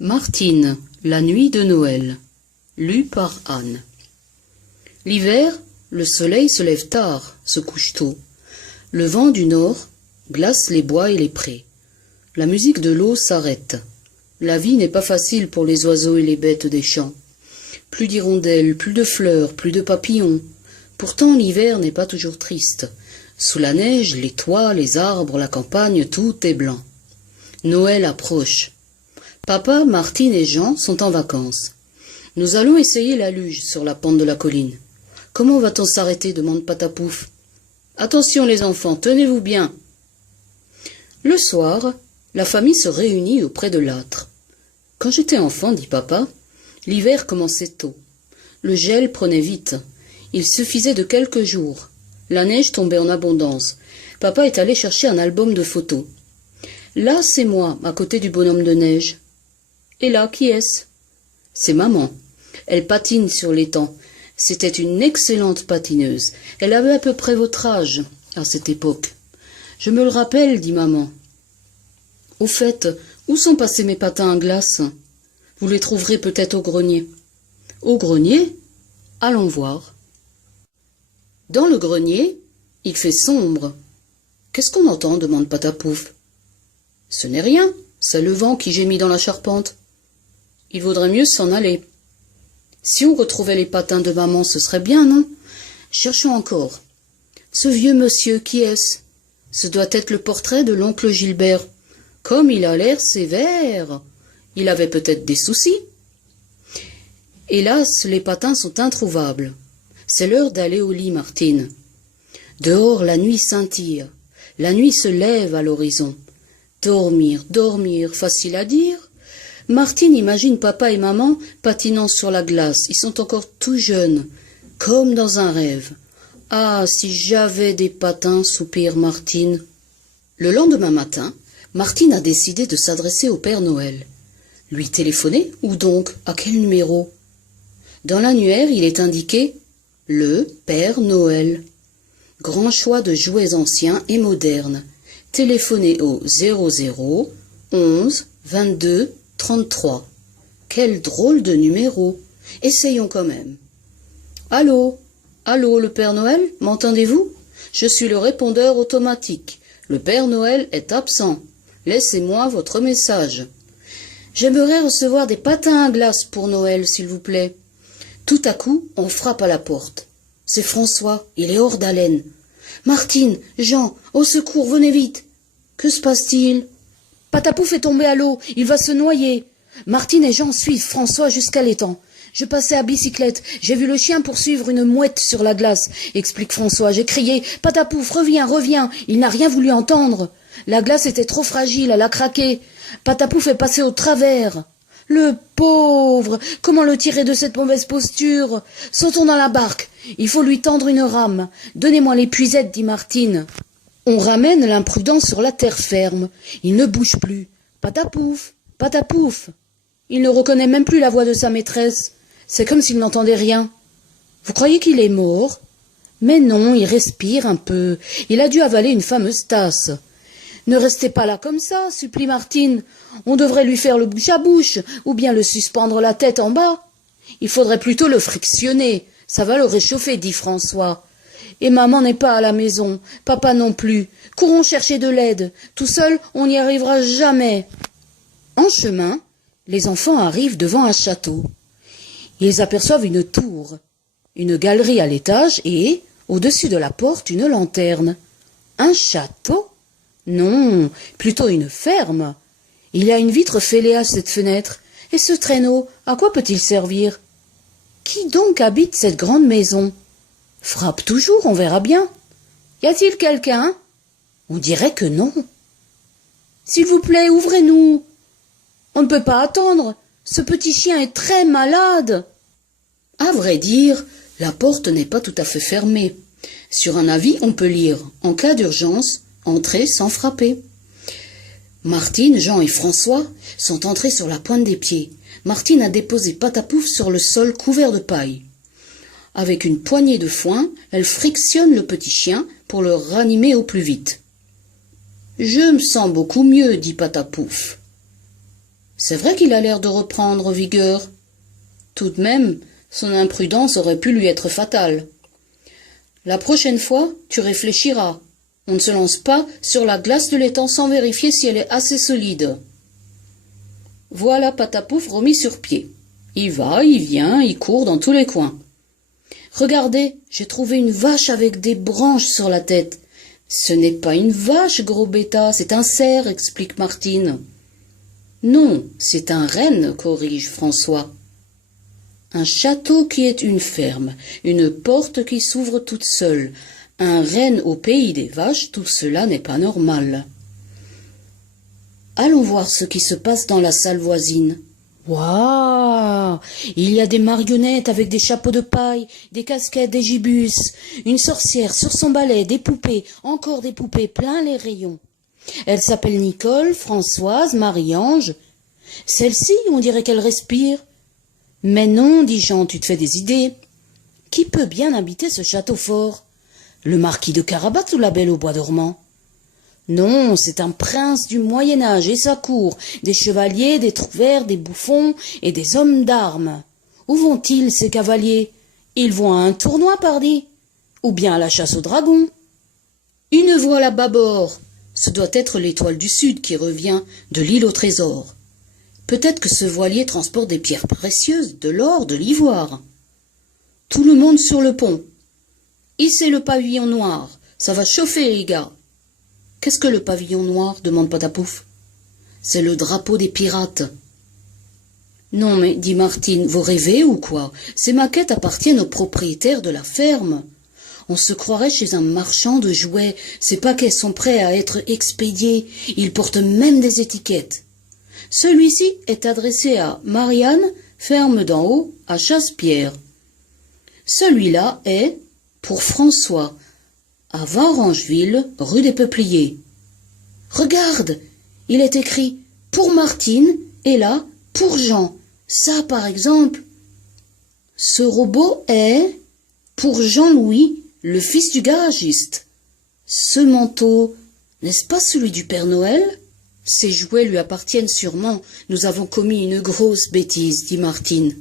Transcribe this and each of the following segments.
Martine, la nuit de Noël. Lu par Anne. L'hiver, le soleil se lève tard, se couche tôt. Le vent du nord glace les bois et les prés. La musique de l'eau s'arrête. La vie n'est pas facile pour les oiseaux et les bêtes des champs. Plus d'hirondelles, plus de fleurs, plus de papillons. Pourtant l'hiver n'est pas toujours triste. Sous la neige, les toits, les arbres, la campagne, tout est blanc. Noël approche. Papa, Martine et Jean sont en vacances. Nous allons essayer la luge sur la pente de la colline. Comment va-t-on s'arrêter demande Patapouf. Attention les enfants, tenez-vous bien. Le soir, la famille se réunit auprès de l'âtre. Quand j'étais enfant, dit papa, l'hiver commençait tôt. Le gel prenait vite. Il suffisait de quelques jours. La neige tombait en abondance. Papa est allé chercher un album de photos. Là, c'est moi, à côté du bonhomme de neige. Et là, qui est-ce? C'est maman. Elle patine sur l'étang. C'était une excellente patineuse. Elle avait à peu près votre âge à cette époque. Je me le rappelle, dit maman. Au fait, où sont passés mes patins à glace? Vous les trouverez peut-être au grenier. Au grenier? Allons voir. Dans le grenier, il fait sombre. Qu'est-ce qu'on entend demande Patapouf. Ce n'est rien, c'est le vent qui gémit dans la charpente. Il vaudrait mieux s'en aller. Si on retrouvait les patins de maman, ce serait bien, non? Cherchons encore. Ce vieux monsieur, qui est-ce? Ce doit être le portrait de l'oncle Gilbert. Comme il a l'air sévère. Il avait peut-être des soucis. Hélas, les patins sont introuvables. C'est l'heure d'aller au lit, Martine. Dehors, la nuit scintille. La nuit se lève à l'horizon. Dormir, dormir, facile à dire. Martine imagine papa et maman patinant sur la glace. Ils sont encore tout jeunes, comme dans un rêve. Ah, si j'avais des patins, soupire Martine. Le lendemain matin, Martine a décidé de s'adresser au Père Noël. Lui téléphoner? Où donc? À quel numéro? Dans l'annuaire, il est indiqué « Le Père Noël ». Grand choix de jouets anciens et modernes. Téléphonez au 00 11 22 33. Quel drôle de numéro. Essayons quand même. Allô? Allô, le Père Noël? M'entendez-vous? Je suis le répondeur automatique. Le Père Noël est absent. Laissez-moi votre message. J'aimerais recevoir des patins à glace pour Noël, s'il vous plaît. Tout à coup, on frappe à la porte. C'est François, il est hors d'haleine. Martine, Jean, au secours, venez vite. Que se passe-t-il? Patapouf est tombé à l'eau, il va se noyer. Martine et Jean suivent François jusqu'à l'étang. Je passais à bicyclette, j'ai vu le chien poursuivre une mouette sur la glace, explique François. J'ai crié « Patapouf, reviens, reviens !» Il n'a rien voulu entendre. La glace était trop fragile, elle a craqué. Patapouf est passé au travers. Le pauvre! Comment le tirer de cette mauvaise posture? Sautons dans la barque. Il faut lui tendre une rame. Donnez-moi l'épuisette, dit Martine. On ramène l'imprudent sur la terre ferme. Il ne bouge plus. Patapouf! Patapouf! Il ne reconnaît même plus la voix de sa maîtresse. C'est comme s'il n'entendait rien. Vous croyez qu'il est mort? Mais non, il respire un peu. Il a dû avaler une fameuse tasse. Ne restez pas là comme ça, supplie Martine. On devrait lui faire le bouche à bouche, ou bien le suspendre la tête en bas. Il faudrait plutôt le frictionner. Ça va le réchauffer, dit François. Et maman n'est pas à la maison, papa non plus. Courons chercher de l'aide. Tout seul, on n'y arrivera jamais. En chemin, les enfants arrivent devant un château. Ils aperçoivent une tour, une galerie à l'étage et, au-dessus de la porte, une lanterne. Un château? Non, plutôt une ferme. Il y a une vitre fêlée à cette fenêtre. Et ce traîneau, à quoi peut-il servir? Qui donc habite cette grande maison? Frappe toujours, on verra bien. Y a-t-il quelqu'un? On dirait que non. S'il vous plaît, ouvrez-nous. On ne peut pas attendre. Ce petit chien est très malade. À vrai dire, la porte n'est pas tout à fait fermée. Sur un avis, on peut lire « En cas d'urgence, entrez sans frapper ». Martine, Jean et François sont entrés sur la pointe des pieds. Martine a déposé Patapouf sur le sol couvert de paille. Avec une poignée de foin, elle frictionne le petit chien pour le ranimer au plus vite. « Je me sens beaucoup mieux, dit Patapouf. C'est vrai qu'il a l'air de reprendre vigueur. Tout de même, son imprudence aurait pu lui être fatale. La prochaine fois, tu réfléchiras. On ne se lance pas sur la glace de l'étang sans vérifier si elle est assez solide. Voilà Patapouf remis sur pied. Il va, il vient, il court dans tous les coins. Regardez, j'ai trouvé une vache avec des branches sur la tête. Ce n'est pas une vache, gros bêta, c'est un cerf, explique Martine. Non, c'est un renne, corrige François. Un château qui est une ferme, une porte qui s'ouvre toute seule, un renne au pays des vaches, tout cela n'est pas normal. Allons voir ce qui se passe dans la salle voisine. Waouh! Il y a des marionnettes avec des chapeaux de paille, des casquettes, des gibus, une sorcière sur son balai, des poupées, encore des poupées, plein les rayons. Elle s'appelle Nicole, Françoise, Marie-Ange. Celle-ci, on dirait qu'elle respire. Mais non, dit Jean, tu te fais des idées. Qui peut bien habiter ce château fort? Le marquis de Carabat ou la Belle au bois dormant? Non, c'est un prince du Moyen-Âge et sa cour, des chevaliers, des trouvères, des bouffons et des hommes d'armes. Où vont-ils, ces cavaliers? Ils vont à un tournoi, pardi, ou bien à la chasse aux dragons. Une voile à bâbord. Ce doit être l'étoile du Sud qui revient de l'île au trésor. Peut-être que ce voilier transporte des pierres précieuses, de l'or, de l'ivoire. Tout le monde sur le pont. Hissez le pavillon noir, ça va chauffer, les gars. Qu'est-ce que le pavillon noir? Demande Patapouf. C'est le drapeau des pirates. Non mais, dit Martine, vous rêvez ou quoi? Ces maquettes appartiennent aux propriétaires de la ferme. On se croirait chez un marchand de jouets. Ces paquets sont prêts à être expédiés. Ils portent même des étiquettes. Celui-ci est adressé à Marianne, ferme d'en haut, à Chasse-Pierre. Celui-là est pour François, à Varangeville, rue des Peupliers. Regarde, il est écrit pour Martine et là pour Jean. Ça, par exemple. Ce robot est pour Jean-Louis, le fils du garagiste. Ce manteau, n'est-ce pas celui du Père Noël? Ces jouets lui appartiennent sûrement. Nous avons commis une grosse bêtise, dit Martine.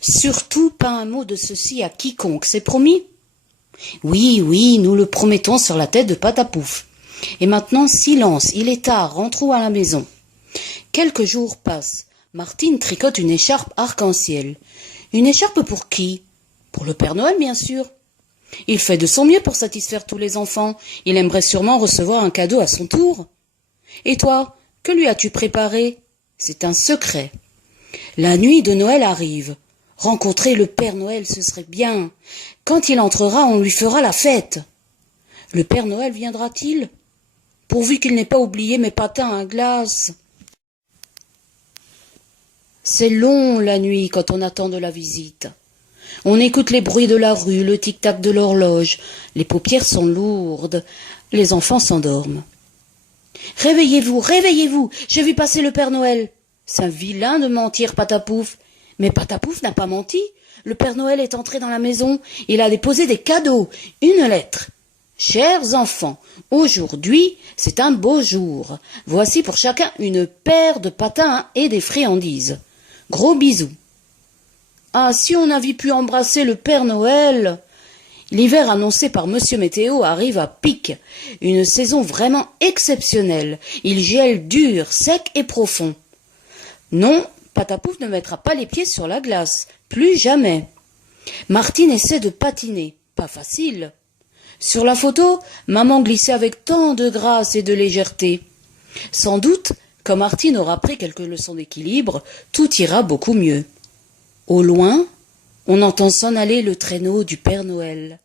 Surtout pas un mot de ceci à quiconque, c'est promis? Oui, oui, nous le promettons sur la tête de Patapouf. Et maintenant, silence, il est tard, rentrons à la maison. Quelques jours passent. Martine tricote une écharpe arc-en-ciel. Une écharpe pour qui? Pour le Père Noël, bien sûr. Il fait de son mieux pour satisfaire tous les enfants. Il aimerait sûrement recevoir un cadeau à son tour. Et toi, que lui as-tu préparé? C'est un secret. La nuit de Noël arrive. Rencontrer le Père Noël, ce serait bien. Quand il entrera, on lui fera la fête. Le Père Noël viendra-t-il? Pourvu qu'il n'ait pas oublié mes patins à glace. C'est long la nuit quand on attend de la visite. On écoute les bruits de la rue, le tic-tac de l'horloge. Les paupières sont lourdes. Les enfants s'endorment. Réveillez-vous, réveillez-vous, j'ai vu passer le Père Noël. C'est un vilain de mentir, Patapouf. Mais Patapouf n'a pas menti. Le Père Noël est entré dans la maison. Il a déposé des cadeaux. Une lettre. Chers enfants, aujourd'hui, c'est un beau jour. Voici pour chacun une paire de patins et des friandises. Gros bisous. Ah, si on avait pu embrasser le Père Noël! L'hiver annoncé par Monsieur Météo arrive à pic. Une saison vraiment exceptionnelle. Il gèle dur, sec et profond. Non, Patapouf ne mettra pas les pieds sur la glace. Plus jamais. Martine essaie de patiner. Pas facile. Sur la photo, maman glissait avec tant de grâce et de légèreté. Sans doute, quand Martine aura pris quelques leçons d'équilibre, tout ira beaucoup mieux. Au loin, on entend s'en aller le traîneau du Père Noël.